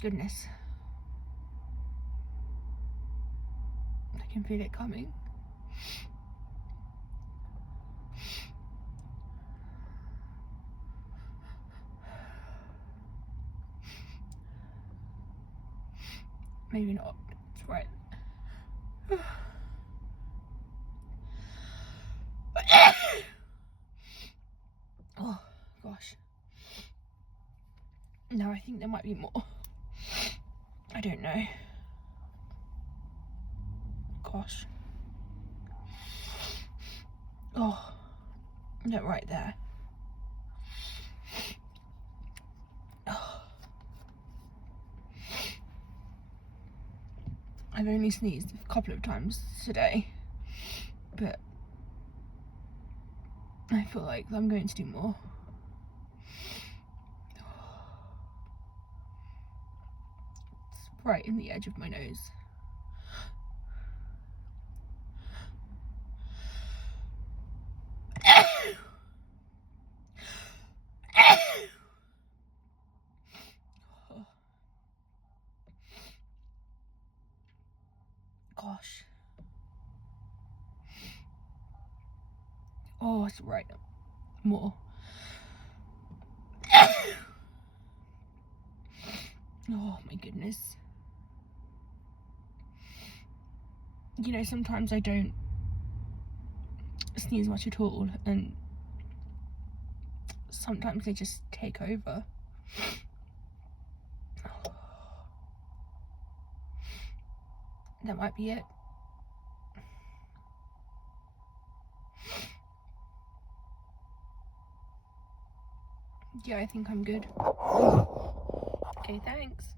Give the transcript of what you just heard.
Goodness. I can feel it coming. Maybe not. It's right. Oh gosh. No, I think there might be more. I don't know. Gosh. Oh, no, right there. Oh. I've only sneezed a couple of times today, but I feel like I'm going to do more. It's right in the edge of my nose. Gosh. Oh, it's right. More. Oh my goodness. You know, sometimes I don't sneeze much at all, and sometimes they just take over. That might be it. Yeah, I think I'm good. Okay, thanks.